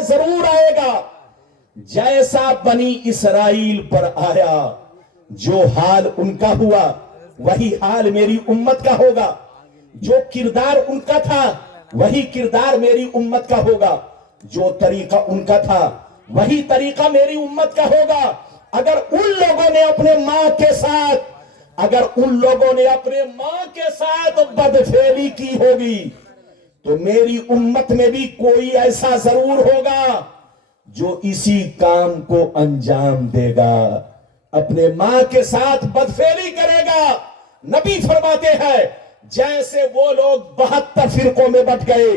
ضرور آئے گا جیسا بنی اسرائیل پر آیا، جو حال ان کا ہوا وہی حال میری امت کا ہوگا، جو کردار ان کا تھا وہی کردار میری امت کا ہوگا، جو طریقہ ان کا تھا وہی طریقہ میری امت کا ہوگا۔ اگر ان لوگوں نے اپنے ماں کے ساتھ بدفعلی کی ہوگی تو میری امت میں بھی کوئی ایسا ضرور ہوگا جو اسی کام کو انجام دے گا، اپنے ماں کے ساتھ بدفعلی کرے گا۔ نبی فرماتے ہیں جیسے وہ لوگ 72 فرقوں میں بٹ گئے،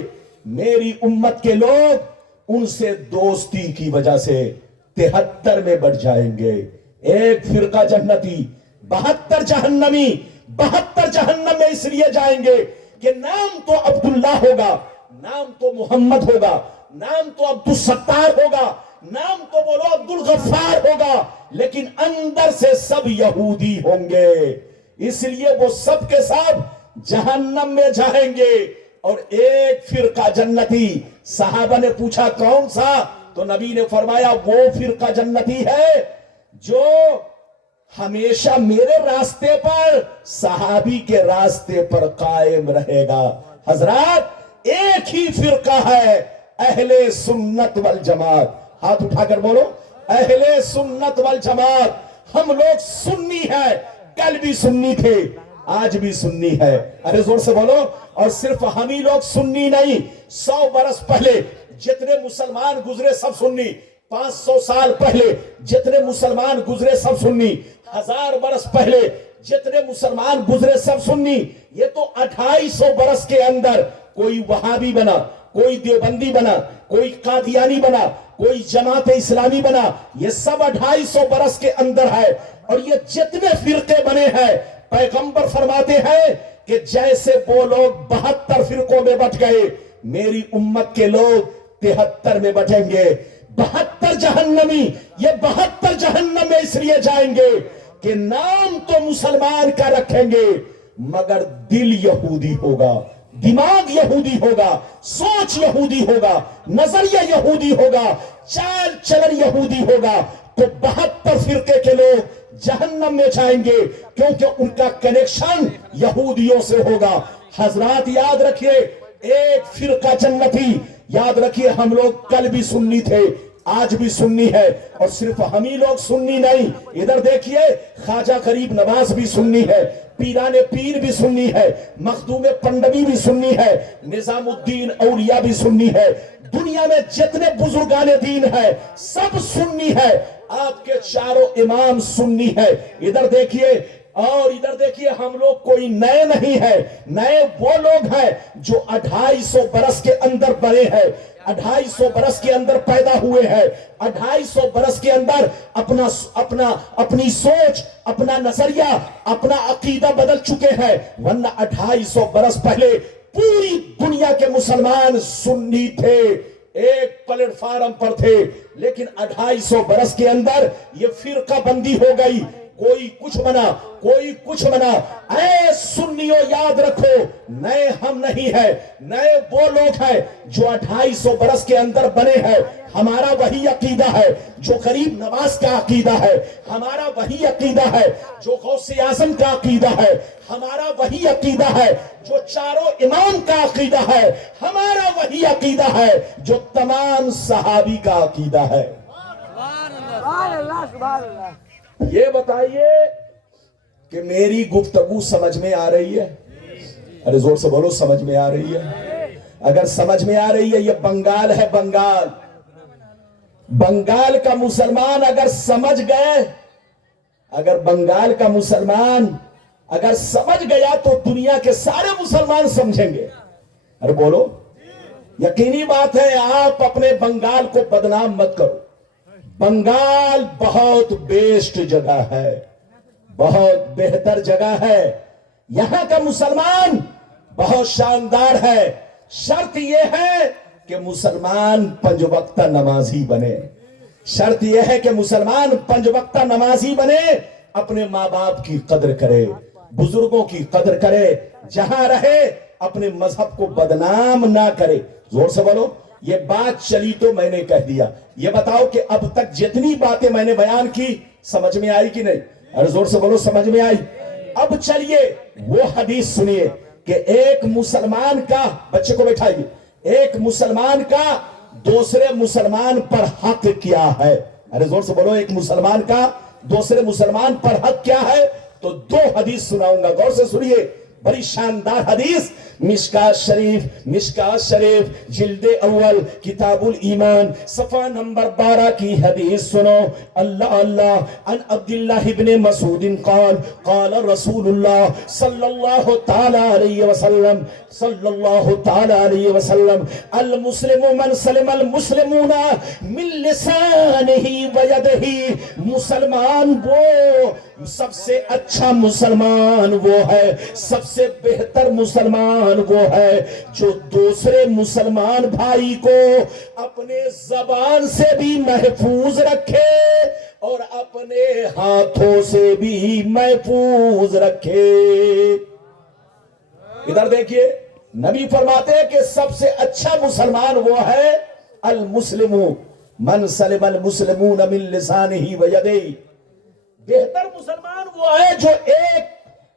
میری امت کے لوگ ان سے دوستی کی وجہ سے 73 میں بٹ جائیں گے۔ ایک فرقہ جنتی، 72 جہنمی، 72 جہنم میں اس لیے جائیں گے کہ نام تو عبداللہ ہوگا، نام تو محمد ہوگا، نام تو عبدالستار ہوگا، نام تو بولو عبدالغفار ہوگا، لیکن اندر سے سب یہودی ہوں گے، اس لیے وہ سب کے ساتھ جہنم میں جائیں گے۔ اور ایک فرقہ جنتی، صحابہ نے پوچھا کون سا؟ تو نبی نے فرمایا وہ فرقہ جنتی ہے جو ہمیشہ میرے راستے پر، صحابی کے راستے پر قائم رہے گا۔ حضرات ایک ہی فرقہ ہے، اہل سنت والجماعت۔ ہاتھ اٹھا کر بولو اہل سنت والجماعت۔ ہم لوگ سنی ہیں، کل بھی سنی تھے، آج بھی سنی ہے۔ ارے زور سے بولو۔ اور صرف ہم ہی لوگ سنی نہیں، 100 برس پہلے جتنے مسلمان گزرے سب سنی، 500 سال پہلے جتنے مسلمان گزرے سب سنی، 1000 برس پہلے جتنے مسلمان گزرے سب سنی۔ یہ تو 2800 برس کے اندر کوئی وہابی بنا، کوئی دیوبندی بنا، کوئی قادیانی بنا، کوئی جماعت اسلامی بنا، یہ سب 2800 برس کے اندر ہے۔ اور یہ جتنے فرقے بنے ہیں، پیغمبر فرماتے ہیں کہ جیسے وہ لوگ 72 فرقوں میں بٹ گئے، میری امت کے لوگ 73 میں بٹیں گے۔ 72 جہنمی، یہ 72 جہنم میں اس لیے جائیں گے کہ نام تو مسلمان کا رکھیں گے مگر دل یہودی ہوگا، دماغ یہودی ہوگا، سوچ یہودی ہوگا، نظریہ یہودی ہوگا، چال چلن یہودی ہوگا۔ تو 72 فرقے کے لوگ جہنم میں جائیں گے کیونکہ ان کا کنیکشن یہودیوں سے ہوگا۔ حضرات یاد رکھیے ایک فرقہ جنتی، یاد رکھیے ہم لوگ کل بھی سنی تھے، آج بھی سنی ہے، اور صرف ہم ہی لوگ سنی نہیں، ادھر دیکھیے خواجہ غریب نواز بھی سنی ہے، پیران پیر بھی سنی ہے، مخدوم پنڈوی بھی سنی ہے، نظام الدین اولیاء بھی سنی ہے، دنیا میں جتنے بزرگان دین ہیں سب سنی ہے، آپ کے چاروں امام سنی ہے۔ ادھر دیکھیے اور ادھر دیکھیے ہم لوگ کوئی نئے نہیں ہے، نئے وہ لوگ ہیں جو 2800 برس کے اندر بڑے ہیں، 2800 برس کے اندر پیدا ہوئے ہیں، 2800 برس کے اندر اپنی سوچ، اپنا نظریہ، اپنا عقیدہ بدل چکے ہیں، ورنہ 2800 برس پہلے پوری دنیا کے مسلمان سنی تھے، ایک پلیٹ فارم پر تھے، لیکن 2800 برس کے اندر یہ فرقہ بندی ہو گئی، کوئی کچھ بنا، کوئی کچھ بنا۔ اے سنیوں یاد رکھو نئے ہم نہیں ہیں، نئے وہ لوگ ہیں جو 2800 برس کے اندر بنے ہیں۔ ہمارا وہی عقیدہ ہے جو غریب نواز کا عقیدہ ہے، ہمارا وہی عقیدہ ہے جو غوث اعظم کا عقیدہ ہے، ہمارا وہی عقیدہ ہے جو چاروں امام کا عقیدہ ہے، ہمارا وہی عقیدہ ہے جو تمام صحابی کا عقیدہ ہے۔ سبحان اللہ سبحان اللہ۔ یہ بتائیے کہ میری گفتگو سمجھ میں آ رہی ہے؟ ارے زور سے بولو سمجھ میں آ رہی ہے؟ اگر سمجھ میں آ رہی ہے، یہ بنگال ہے، بنگال، بنگال کا مسلمان اگر سمجھ گئے، اگر بنگال کا مسلمان اگر سمجھ گیا تو دنیا کے سارے مسلمان سمجھیں گے۔ ارے بولو، یقینی بات ہے، آپ اپنے بنگال کو بدنام مت کرو۔ بنگال بہت بیسٹ جگہ ہے، بہت بہتر جگہ ہے، یہاں کا مسلمان بہت شاندار ہے۔ شرط یہ ہے کہ مسلمان 5 وقتہ نمازی بنے، شرط یہ ہے کہ مسلمان 5 وقتہ نمازی بنے، اپنے ماں باپ کی قدر کرے، بزرگوں کی قدر کرے، جہاں رہے اپنے مذہب کو بدنام نہ کرے۔ زور سے بولو، یہ بات چلی تو میں نے کہہ دیا. یہ بتاؤ کہ اب تک جتنی باتیں میں نے بیان کی سمجھ میں آئی کہ نہیں؟ ارے زور سے بولو سمجھ میں آئی. اب چلیے وہ حدیث سنیے کہ ایک مسلمان کا، بچے کو بٹھائیے، ایک مسلمان کا دوسرے مسلمان پر حق کیا ہے. ارے زور سے بولو، ایک مسلمان کا دوسرے مسلمان پر حق کیا ہے؟ تو دو حدیث سناؤں گا، غور سے سنیے، بڑی شاندار حدیث. مشکات شریف جلد اول کتاب الایمان صفحہ نمبر 12 کی حدیث سنو. اللہ اللہ عن عبداللہ ابن مسعود قال قال رسول اللہ صلی اللہ تعالی علیہ وسلم المسلم من سلم المسلمون من لسانہ ویدہ. مسلمان وہ سب سے اچھا مسلمان وہ ہے، سب سے بہتر مسلمان وہ ہے جو دوسرے مسلمان بھائی کو اپنے زبان سے بھی محفوظ رکھے اور اپنے ہاتھوں سے بھی محفوظ رکھے. ادھر دیکھیے، نبی فرماتے ہیں کہ سب سے اچھا مسلمان وہ ہے المسلم من سلم المسلمون من لسانہ ویدہ. بہتر مسلمان وہ ہے جو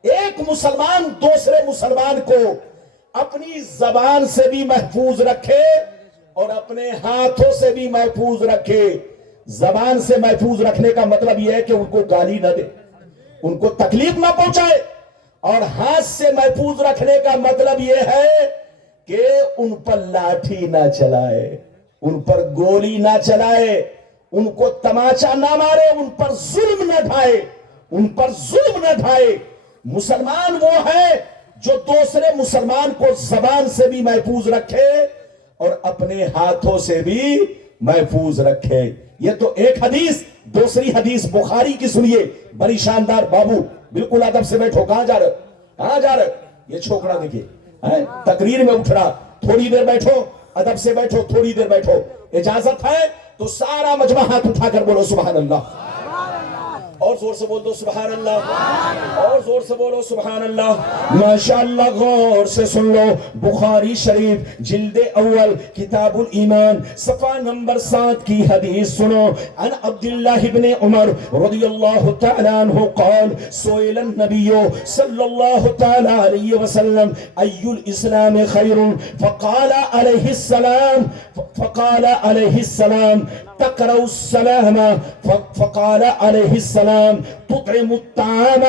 ایک مسلمان دوسرے مسلمان کو اپنی زبان سے بھی محفوظ رکھے اور اپنے ہاتھوں سے بھی محفوظ رکھے. زبان سے محفوظ رکھنے کا مطلب یہ ہے کہ ان کو گالی نہ دے، ان کو تکلیف نہ پہنچائے، اور ہاتھ سے محفوظ رکھنے کا مطلب یہ ہے کہ ان پر لاٹھی نہ چلائے، ان پر گولی نہ چلائے، ان کو تماچا نہ مارے، ان پر ظلم نہ ڈھائے، ان پر ظلم نہ ڈھائے. مسلمان وہ ہے جو دوسرے مسلمان کو زبان سے بھی محفوظ رکھے اور اپنے ہاتھوں سے بھی محفوظ رکھے. یہ تو ایک حدیث. دوسری حدیث بخاری کی سنیے، بڑی شاندار. بابو بالکل ادب سے بیٹھو. کہاں جا رہے، کہاں جا رہے؟ یہ چھوکرا دیکھیے تقریر میں اٹھ رہا. تھوڑی دیر بیٹھو، ادب سے بیٹھو، تھوڑی دیر بیٹھو. اجازت ہے تو سارا مجمع ہاتھ اٹھا کر بولو سبحان اللہ. اور زور سے بول دو سبحان اللہ، اور زور سے بولو سبحان اللہ. ماشاءاللہ. غور سے سن لو، بخاری شریف جلد اول کتاب الایمان صفحہ نمبر 7 کی حدیث سنو. عن عبداللہ ابن عمر رضی اللہ تعالی عنہ قال سئل النبی صلی اللہ تعالی علیہ وسلم ای الاسلام خیر فقال علیہ السلام تقرأ السلام فقال علیہ السلام تطعم الطعام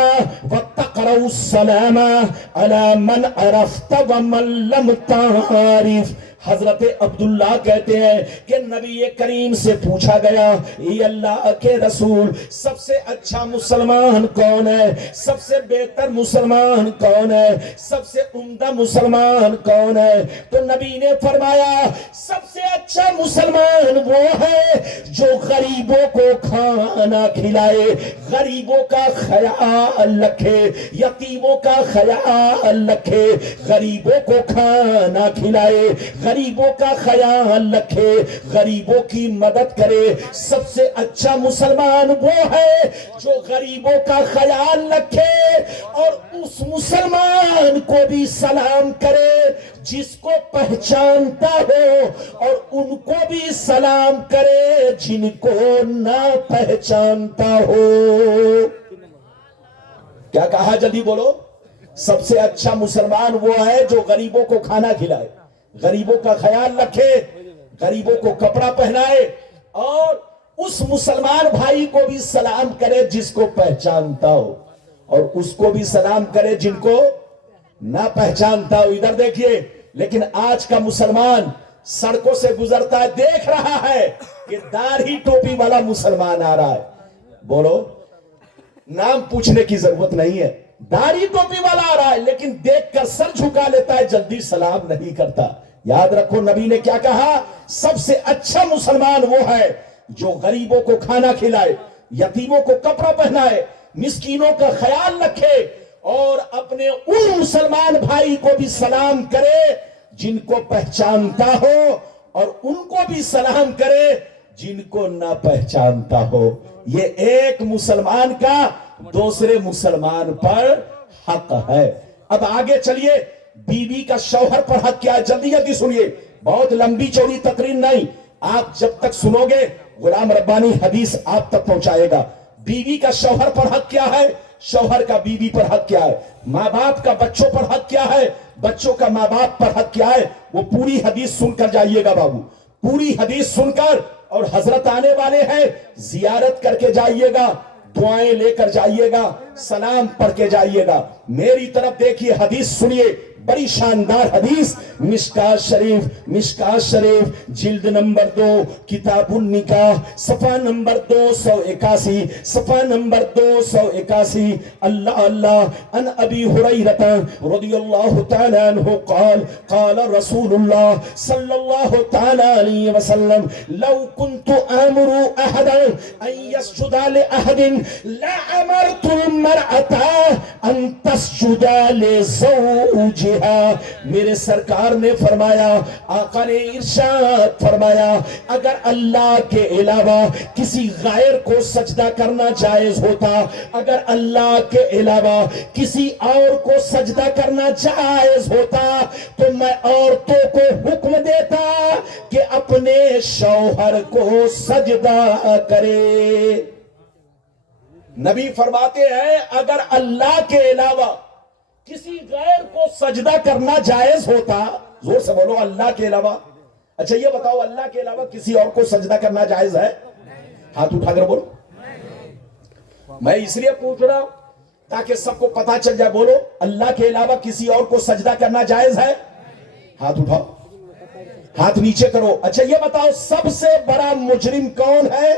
وتقرأ السلام على من عرفت ومن لم تعرف. حضرت عبداللہ کہتے ہیں کہ نبی کریم سے پوچھا گیا، اے اللہ کے رسول، سب سے اچھا مسلمان کون ہے؟ سب سے بہتر مسلمان کون ہے؟ سب سے عمدہ مسلمان کون ہے؟ تو نبی نے فرمایا سب سے اچھا مسلمان وہ ہے جو غریبوں کو کھانا کھلائے، غریبوں کا خیال رکھے، یتیموں کا خیال رکھے، غریبوں کو کھانا کھلائے، غریبوں کا خیال رکھے، غریبوں کی مدد کرے. سب سے اچھا مسلمان وہ ہے جو غریبوں کا خیال رکھے اور اس مسلمان کو بھی سلام کرے جس کو پہچانتا ہو، اور ان کو بھی سلام کرے جن کو نہ پہچانتا ہو. کیا کہا؟ جلدی بولو. سب سے اچھا مسلمان وہ ہے جو غریبوں کو کھانا کھلائے، غریبوں کا خیال رکھے، غریبوں کو کپڑا پہنائے، اور اس مسلمان بھائی کو بھی سلام کرے جس کو پہچانتا ہو، اور اس کو بھی سلام کرے جن کو نہ پہچانتا ہو. ادھر دیکھیے، لیکن آج کا مسلمان سڑکوں سے گزرتا ہے، دیکھ رہا ہے کہ داڑھی ٹوپی والا مسلمان آ رہا ہے. بولو، نام پوچھنے کی ضرورت نہیں ہے، داڑھی ٹوپی والا آ رہا ہے، لیکن دیکھ کر سر جھکا لیتا ہے، جلدی سلام نہیں کرتا. یاد رکھو نبی نے کیا کہا؟ سب سے اچھا مسلمان وہ ہے جو غریبوں کو کھانا کھلائے، یتیموں کو کپڑا پہنائے، مسکینوں کا خیال رکھے، اور اپنے ان مسلمان بھائی کو بھی سلام کرے جن کو پہچانتا ہو، اور ان کو بھی سلام کرے جن کو نہ پہچانتا ہو. یہ ایک مسلمان کا دوسرے مسلمان پر حق ہے. اب آگے چلیے، بیوی کا شوہر پر حق کیا ہے؟ جلدی جلدی سنیے. بہت لمبی چوڑی تقریر نہیں، آپ جب تک سنو گے غلام ربانی حدیث آپ تک پہنچائے گا۔ بیوی کا شوہر پر حق کیا ہے، شوہر کا بیوی پر حق کیا ہے، ماں باپ کا بچوں پر حق کیا ہے، بچوں کا ماں باپ پر حق کیا ہے، وہ پوری حدیث سن کر جائیے گا بابو، پوری حدیث سن کر، اور حضرت آنے والے ہیں زیارت کر کے جائیے گا، دعائیں لے کر جائیے گا، سلام پڑھ کے جائیے گا۔ میری طرف دیکھیے، حدیث سنیے، بڑی شاندار حدیث، مشکات شریف جلد نمبر 2 کتاب النکاح صفحہ نمبر 281، صفحہ نمبر 281۔ اللہ اللہ ان ابی ہریرہ رضی اللہ تعالی عنہ قال قال رسول اللہ صلی اللہ تعالی علیہ وسلم لو كنت آمر احدا ان يسجد لأحد لأمرت المرأة ان تسجد لزوجها۔ میرے سرکار نے فرمایا، آقا نے ارشاد فرمایا، اگر اللہ کے علاوہ کسی غیر کو سجدہ کرنا جائز ہوتا، اگر اللہ کے علاوہ کسی اور کو سجدہ کرنا جائز ہوتا، تو میں عورتوں کو حکم دیتا کہ اپنے شوہر کو سجدہ کرے۔ نبی فرماتے ہیں اگر اللہ کے علاوہ کسی غیر کو سجدہ کرنا جائز ہوتا، زور سے بولو اللہ کے علاوہ۔ اچھا یہ بتاؤ، اللہ کے علاوہ کسی اور کو سجدہ کرنا جائز ہے؟ ہاتھ اٹھا کر بولو۔ میں اس لیے پوچھ رہا ہوں تاکہ سب کو پتا چل جائے، بولو اللہ کے علاوہ کسی اور کو سجدہ کرنا جائز ہے؟ ہاتھ اٹھاؤ، ہاتھ نیچے کرو۔ اچھا یہ بتاؤ، سب سے بڑا مجرم کون ہے؟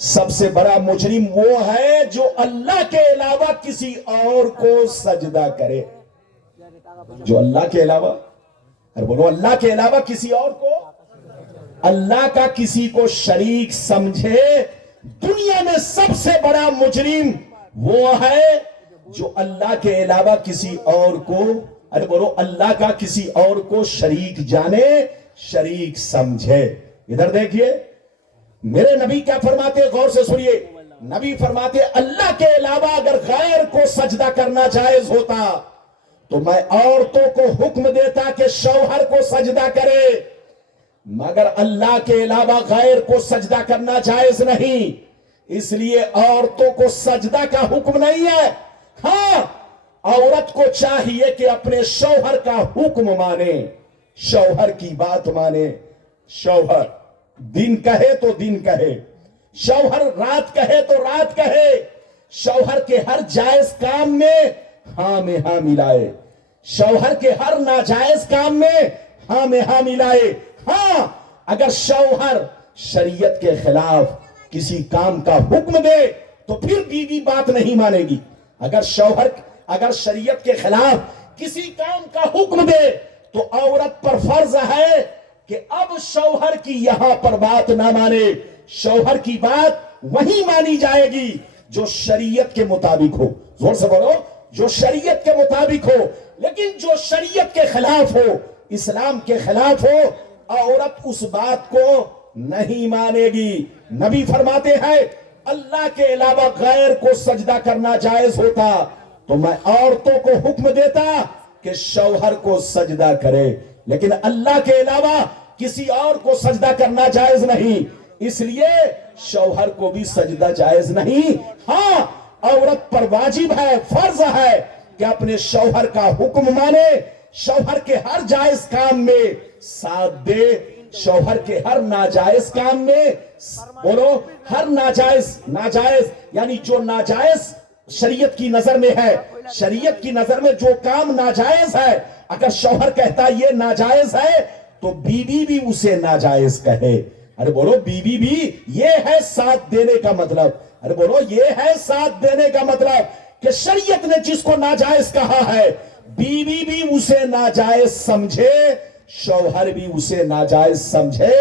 سب سے بڑا مجرم وہ ہے جو اللہ کے علاوہ کسی اور کو سجدہ کرے، جو اللہ کے علاوہ، بولو اللہ کے علاوہ کسی اور کو، اللہ کا کسی کو شریک سمجھے۔ دنیا میں سب سے بڑا مجرم وہ ہے جو اللہ کے علاوہ کسی اور کو، بولو اللہ کا کسی اور کو شریک جانے، شریک سمجھے۔ ادھر دیکھیے میرے نبی کیا فرماتے، غور سے سنیے۔ نبی فرماتے اللہ کے علاوہ اگر غیر کو سجدہ کرنا جائز ہوتا تو میں عورتوں کو حکم دیتا کہ شوہر کو سجدہ کرے، مگر اللہ کے علاوہ غیر کو سجدہ کرنا جائز نہیں، اس لیے عورتوں کو سجدہ کا حکم نہیں ہے۔ ہاں عورت کو چاہیے کہ اپنے شوہر کا حکم مانے، شوہر کی بات مانے۔ شوہر دن کہے تو دن کہے، شوہر رات کہے تو رات کہے، شوہر کے ہر جائز کام میں ہاں میں ہاں ملائے، شوہر کے ہر ناجائز کام میں ہاں میں ہاں ملائے۔ ہاں اگر شوہر شریعت کے خلاف کسی کام کا حکم دے تو پھر بیوی بات نہیں مانے گی۔ اگر شوہر اگر شریعت کے خلاف کسی کام کا حکم دے تو عورت پر فرض ہے کہ اب شوہر کی یہاں پر بات نہ مانے، شوہر کی بات وہی مانی جائے گی جو شریعت کے مطابق ہو۔ زور سے بولو، جو شریعت کے مطابق ہو۔ لیکن جو شریعت کے خلاف ہو، اسلام کے خلاف ہو، عورت اس بات کو نہیں مانے گی۔ نبی فرماتے ہیں اللہ کے علاوہ غیر کو سجدہ کرنا جائز ہوتا تو میں عورتوں کو حکم دیتا کہ شوہر کو سجدہ کرے، لیکن اللہ کے علاوہ کسی اور کو سجدہ کرنا جائز نہیں، اس لیے شوہر کو بھی سجدہ جائز نہیں۔ ہاں عورت پر واجب ہے، فرض ہے کہ اپنے شوہر کا حکم مانے، شوہر کے ہر جائز کام میں ساتھ دے، شوہر کے ہر ناجائز کام میں، بولو ہر ناجائز یعنی جو ناجائز شریعت کی نظر میں ہے، شریعت کی نظر میں جو کام ناجائز ہے، اگر شوہر کہتا یہ ناجائز ہے تو بیوی بھی اسے ناجائز کہے۔ ارے بولو بیوی بھی، یہ ہے ساتھ دینے کا مطلب۔ ارے بولو یہ ہے ساتھ دینے کا مطلب کہ شریعت نے جس کو ناجائز کہا ہے بیوی بھی اسے ناجائز سمجھے، شوہر بھی اسے ناجائز سمجھے۔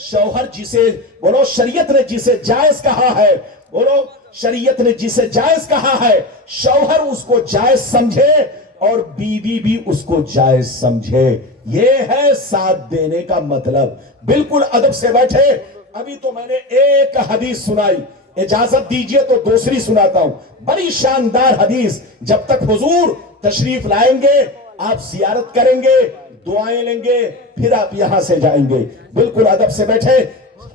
شوہر جسے، بولو شریعت نے جسے جائز کہا ہے، بولو شریعت نے جسے جائز کہا ہے، شوہر اس کو جائز سمجھے اور بیوی بھی اس کو جائز سمجھے۔ یہ ہے ساتھ دینے کا مطلب۔ بالکل ادب سے بیٹھے۔ ابھی تو میں نے ایک حدیث سنائی، اجازت دیجئے تو دوسری سناتا ہوں، بڑی شاندار حدیث۔ جب تک حضور تشریف لائیں گے، آپ زیارت کریں گے، دعائیں لیں گے، پھر آپ یہاں سے جائیں گے۔ بالکل ادب سے بیٹھے،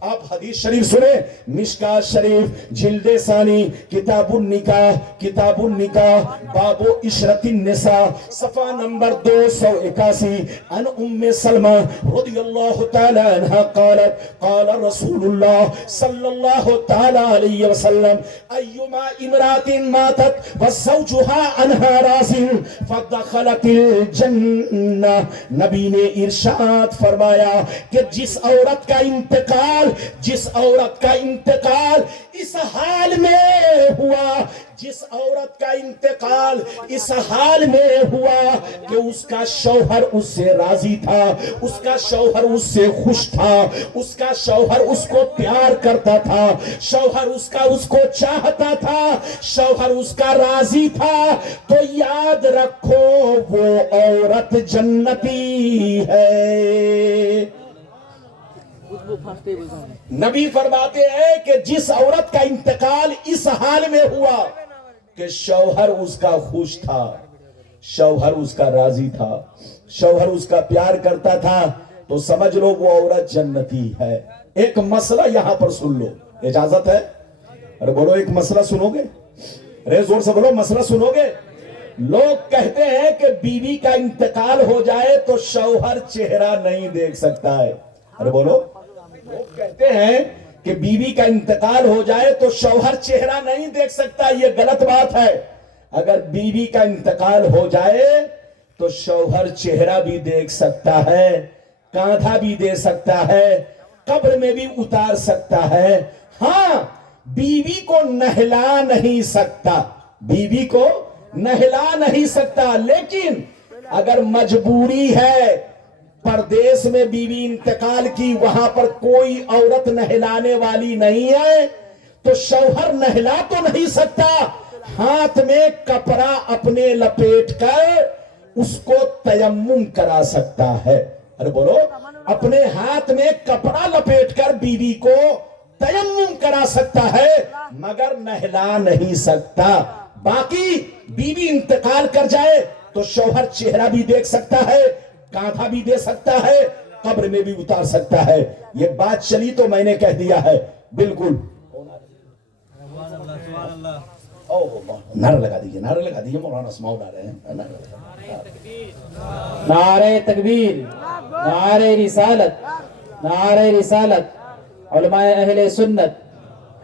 آپ حدیث شریف سنیں، مشکات شریف جلد ثانی کتاب النکاح باب عشرت النساء صفحہ نمبر 281 عن ام سلمہ رضی اللہ تعالی عنہ قالت قال رسول اللہ صلی اللہ تعالی علیہ وسلم ایما امرات ماتت وزوجها عنها راض فدخلت الجنہ۔ نبی نے ارشاد فرمایا کہ جس عورت کا انتقال اس حال میں ہوا، جس عورت کا انتقال اس حال میں ہوا کہ اس کا شوہر اس سے راضی تھا، اس کا شوہر اس سے خوش تھا، اس کا شوہر اس کو پیار کرتا تھا، شوہر اس کو چاہتا تھا، شوہر اس کا راضی تھا، تو یاد رکھو وہ عورت جنتی ہے۔ نبی فرماتے ہیں کہ جس عورت کا انتقال اس حال میں ہوا کہ شوہر اس کا خوش تھا، شوہر اس کا راضی تھا، شوہر اس کا پیار کرتا تھا، تو سمجھ لو وہ عورت جنتی ہے۔ ایک مسئلہ یہاں پر سن لو، اجازت ہے؟ ارے بولو ایک مسئلہ سنو گے؟ ارے زور سے بولو مسئلہ سنو گے؟ لوگ کہتے ہیں کہ بیوی کا انتقال ہو جائے تو شوہر چہرہ نہیں دیکھ سکتا ہے۔ ارے بولو، لوگ کہتے ہیں کہ بیوی کا انتقال ہو جائے تو شوہر چہرہ نہیں دیکھ سکتا، یہ غلط بات ہے۔ اگر بیوی کا انتقال ہو جائے تو شوہر چہرہ بھی دیکھ سکتا ہے، کاندھا بھی دے سکتا ہے، قبر میں بھی اتار سکتا ہے۔ ہاں، بیوی کو نہلا نہیں سکتا، بیوی کو نہلا نہیں سکتا، لیکن اگر مجبوری ہے، پردیس میں بیوی انتقال کی، وہاں پر کوئی عورت نہلانے والی نہیں ہے، تو شوہر نہلا تو نہیں سکتا، ہاتھ میں کپڑا اپنے لپیٹ کر اس کو تیمم کرا سکتا ہے۔ ارے بولو، اپنے ہاتھ میں کپڑا لپیٹ کر بیوی کو تیمم کرا سکتا ہے، مگر نہلا نہیں سکتا۔ باقی بیوی انتقال کر جائے تو شوہر چہرہ بھی دیکھ سکتا ہے، کانٹھا بھی دے سکتا ہے، قبر میں بھی اتار سکتا ہے۔ یہ بات چلی تو میں نے کہہ دیا ہے، بالکل۔ نعرہ لگا دیجئے مولانا اسماعیل آ رہے ہیں۔ نعرہ تکبیر، نعرہ رسالت، نعرہ رسالت، علماء اہل سنت،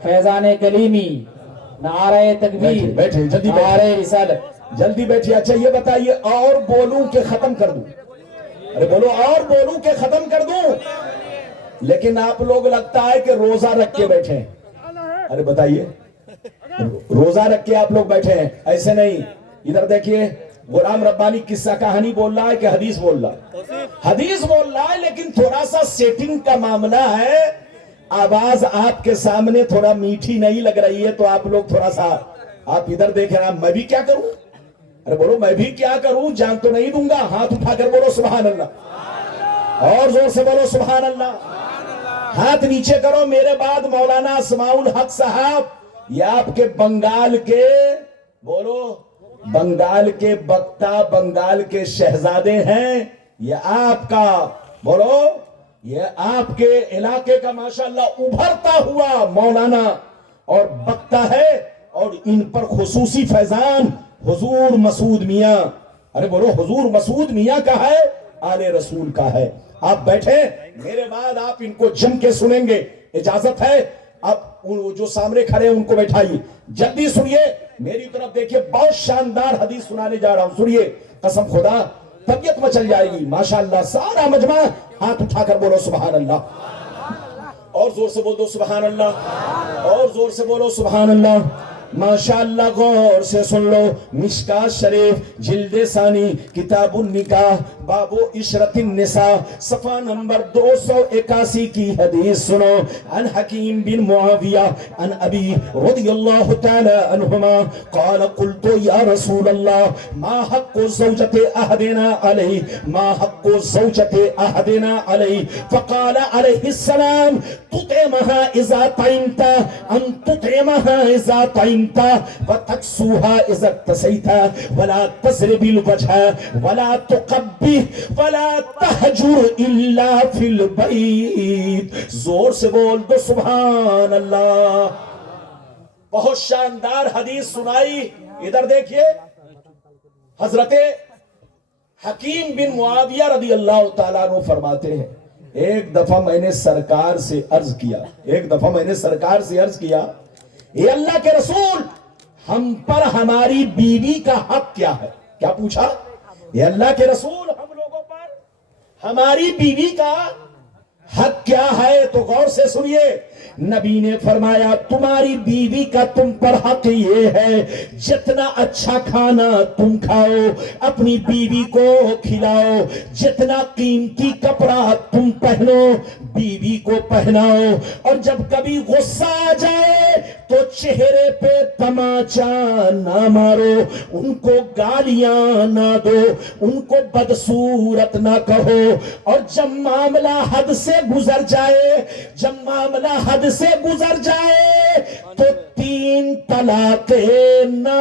فیضان کلیمی، نعرہ تکبیر، بیٹھے جلدی نعرہ رسالت۔ جلدی بیٹھیے۔ اچھا یہ بتائیے، اور بولوں کہ ختم کر دوں؟ ارے بولو، اور بولوں کہ ختم کر دوں؟ لیکن آپ لوگ لگتا ہے کہ روزہ رکھ کے بیٹھے ہیں۔ ارے بتائیے، روزہ رکھ کے آپ لوگ بیٹھے ہیں؟ ایسے نہیں۔ ادھر دیکھیے، غلام ربانی قصہ کہانی بول رہا ہے کہ حدیث بول رہا ہے؟ حدیث بول رہا ہے، لیکن تھوڑا سا سیٹنگ کا معاملہ ہے، آواز آپ کے سامنے تھوڑا میٹھی نہیں لگ رہی ہے، تو آپ لوگ تھوڑا سا، آپ ادھر دیکھ رہے ہیں، میں بھی کیا کروں؟ ارے بولو، میں بھی کیا کروں؟ جان تو نہیں دوں گا۔ ہاتھ اٹھا کر بولو سبحان اللہ، اور زور سے بولو سبحان اللہ۔ ہاتھ نیچے کرو۔ میرے بعد مولانا اسماعیل حق صاحب، یہ آپ کے بنگال کے، بولو، بنگال کے بکتا، بنگال کے شہزادے ہیں۔ یہ آپ کا، بولو، یہ آپ کے علاقے کا ماشاءاللہ ابھرتا ہوا مولانا اور بکتا ہے، اور ان پر خصوصی فیضان حضور مسعود میاں۔ ارے بولو، حضور مسعود میاں کا ہے، آل رسول کا ہے۔ آپ بیٹھے، میرے بعد آپ ان کو جم کے سنیں گے، اجازت ہے؟ اب جو سامنے کھڑے ہیں ان کو بیٹھائیے، جلدی سنیے، میری طرف دیکھیے، بہت شاندار حدیث سنانے جا رہا ہوں، سنیے، قسم خدا طبیعت مچل جائے گی۔ ماشاءاللہ سارا مجمع ہاتھ اٹھا کر بولو سبحان اللہ، اور زور سے بول دو سبحان اللہ، اور زور سے بولو سبحان اللہ۔ ماشاءاللہ غور سے سن لو، مشکات شریف جلد ثانی کتاب النکاح باب عشرت النساء صفحہ نمبر 281 کی حدیث سنو۔ عن حکیم بن معاویہ عن ابی رضی اللہ تعالی عنہما قال قلت یا رسول اللہ ما حق زوجت احدنا علیہ، ما حق زوجت احدنا علیہ، فقال علیہ السلام تطعمها اذا طعمت ان تطعمها اذا طعمت نمتا وتکسوها اذا اکتسیت ولا تضرب الوجه ولا تقبح ولا تهجر الا فی البیت. زور سے بول دو سبحان اللہ. بہت شاندار حدیث سنائی. ادھر دیکھیے حضرت حکیم بن معاویہ رضی اللہ تعالیٰ عنہ فرماتے ہیں ایک دفعہ میں نے سرکار سے عرض کیا اے اللہ کے رسول ہم پر ہماری بیوی کا حق کیا ہے. کیا پوچھا؟ اے اللہ کے رسول ہم لوگوں پر ہماری بیوی کا حق کیا ہے؟ تو غور سے سنیے. نبی نے فرمایا تمہاری بیوی کا تم پر حق یہ ہے جتنا اچھا کھانا تم کھاؤ اپنی بیوی کو کھلاؤ, جتنا قیمتی کپڑا تم پہنو بیوی کو پہناؤ, اور جب کبھی غصہ آ جائے تو چہرے پہ تماچا نہ مارو, ان کو گالیاں نہ دو, ان کو بدصورت نہ کہو, اور جب معاملہ حد سے گزر جائے تو 3 طلاقیں نہ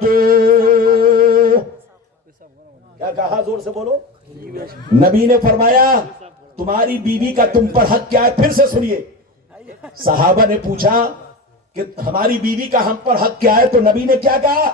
دو. کیا کہا؟ زور سے بولو. نبی نے فرمایا تمہاری بیوی کا تم پر حق کیا ہے؟ پھر سے سنیے. صحابہ نے پوچھا کہ ہماری بیوی کا ہم پر حق کیا ہے؟ تو نبی نے کیا کہا؟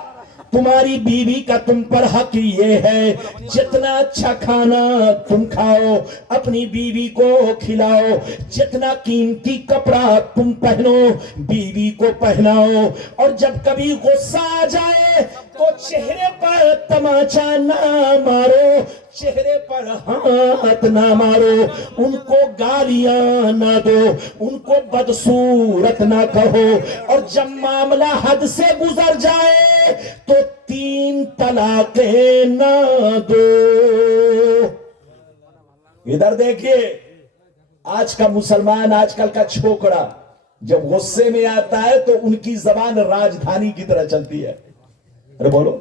تمہاری بیوی کا تم پر حق یہ ہے جتنا اچھا کھانا تم کھاؤ اپنی بیوی کو کھلاؤ, جتنا قیمتی کپڑا تم پہنو بیوی کو پہناؤ, اور جب کبھی غصہ آ جائے تو چہرے پر تماچا نہ مارو, چہرے پر ہاتھ نہ مارو, ان کو گالیاں نہ دو, ان کو بدصورت نہ کہو, اور جب معاملہ حد سے گزر جائے تو 3 طلاقیں نہ دو. ادھر دیکھیے آج کا مسلمان, آج کل کا چھوکرا جب غصے میں آتا ہے تو ان کی زبان راجدھانی کی طرح چلتی ہے. ارے بولو,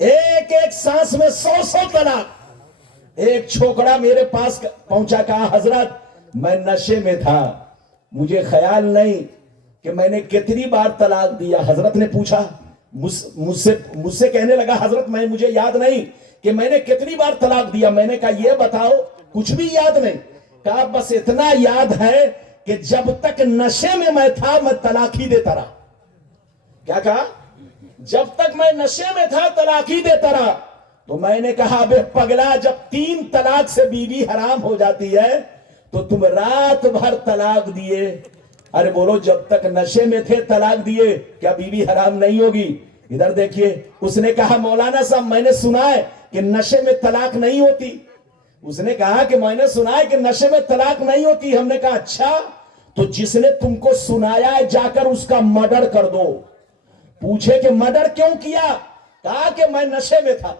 ایک سانس میں 100 طلاق. ایک چھوکرا میرے پاس پہنچا, کہا حضرت میں نشے میں تھا, مجھے خیال نہیں کہ میں نے کتنی بار طلاق دیا. حضرت نے پوچھا, مجھ سے کہنے لگا حضرت مجھے یاد نہیں کہ میں نے کتنی بار طلاق دیا. میں نے کہا یہ بتاؤ. کچھ بھی یاد نہیں. کہا بس اتنا یاد ہے کہ جب تک نشے میں میں تھا میں طلاق ہی دیتا رہا. کیا کہا؟ جب تک میں نشے میں تھا طلاق ہی دیتا رہا. تو میں نے کہا بے پگلا, جب 3 طلاق سے بیوی حرام ہو جاتی ہے تو تم رات بھر طلاق دیے. ارے بولو, جب تک نشے میں تھے طلاق دیے, کیا بیوی حرام نہیں ہوگی؟ ادھر دیکھیے. اس نے کہا مولانا صاحب میں نے سنا ہے کہ نشے میں طلاق نہیں ہوتی. اس نے کہا کہ میں نے سنا ہے کہ نشے میں طلاق نہیں ہوتی. ہم نے کہا اچھا, تو جس نے تم کو سنایا ہے جا کر اس کا مرڈر کر دو. پوچھے کہ مرڈر کیوں کیا؟ کہا کہ میں نشے میں تھا.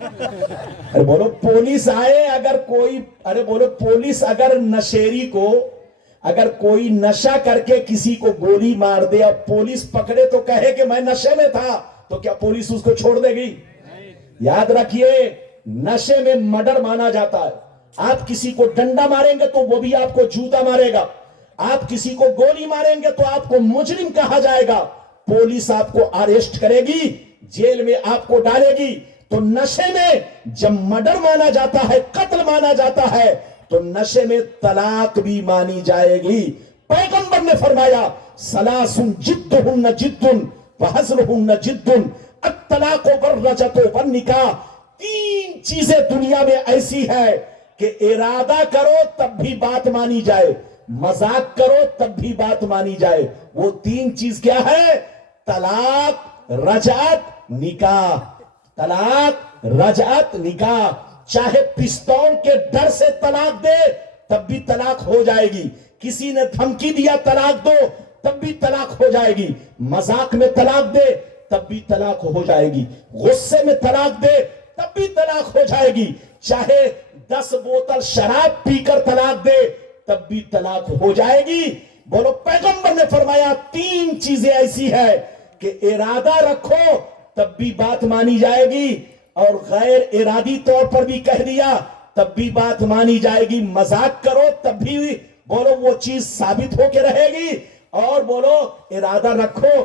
ارے بولو پولیس آئے اگر کوئی, ارے بولو پولیس اگر نشیری کو, اگر کوئی نشہ کر کے کسی کو گولی مار دے اور پولیس پکڑے تو کہے کہ میں نشے میں تھا, تو کیا پولیس اس کو چھوڑ دے گی؟ یاد رکھیے نشے میں مرڈر مانا جاتا ہے. آپ کسی کو ڈنڈا ماریں گے تو وہ بھی آپ کو جوتا مارے گا. آپ کسی کو گولی ماریں گے تو آپ کو مجرم کہا جائے گا. پولیس آپ کو اریسٹ کرے گی, جیل میں آپ کو ڈالے گی. تو نشے میں جب مرڈر مانا جاتا ہے, قتل مانا جاتا ہے, تو نشے میں طلاق بھی مانی جائے گی. پیغمبر نے فرمایا سلاسن جدہن جدن وحزلہن جدن الطلاق والرجعۃ والنکاح. 3 چیزیں دنیا میں ایسی ہے کہ ارادہ کرو تب بھی بات مانی جائے, مذاق کرو تب بھی بات مانی جائے. وہ 3 چیز کیا ہے؟ طلاق, رجعت, نکاح. طلاق, رجعت, نکاح. چاہے پستول کے ڈر سے طلاق دے تب بھی طلاق ہو جائے گی. کسی نے دھمکی دیا طلاق دو تب بھی طلاق ہو جائے گی. مذاق میں طلاق دے تب بھی طلاق ہو جائے گی. غصے میں طلاق دے تب بھی طلاق ہو جائے گی. چاہے 10 بوتل شراب پی کر طلاق دے تب بھی طلاق ہو جائے گی. بولو پیغمبر نے فرمایا 3 چیزیں ایسی ہے کہ ارادہ رکھو تب بھی بات مانی جائے گی, اور غیر ارادی طور پر بھی کہہ دیا تب بھی بات مانی جائے گی. مذاق کرو تب بھی بولو وہ چیز ثابت ہو کے رہے گی, اور بولو ارادہ رکھو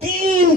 3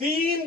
3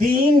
3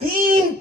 3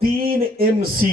3 MC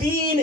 3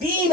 3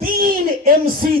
3 MC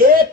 1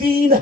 3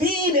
3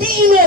3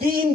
3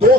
2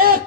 1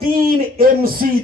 3 MC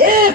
1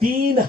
3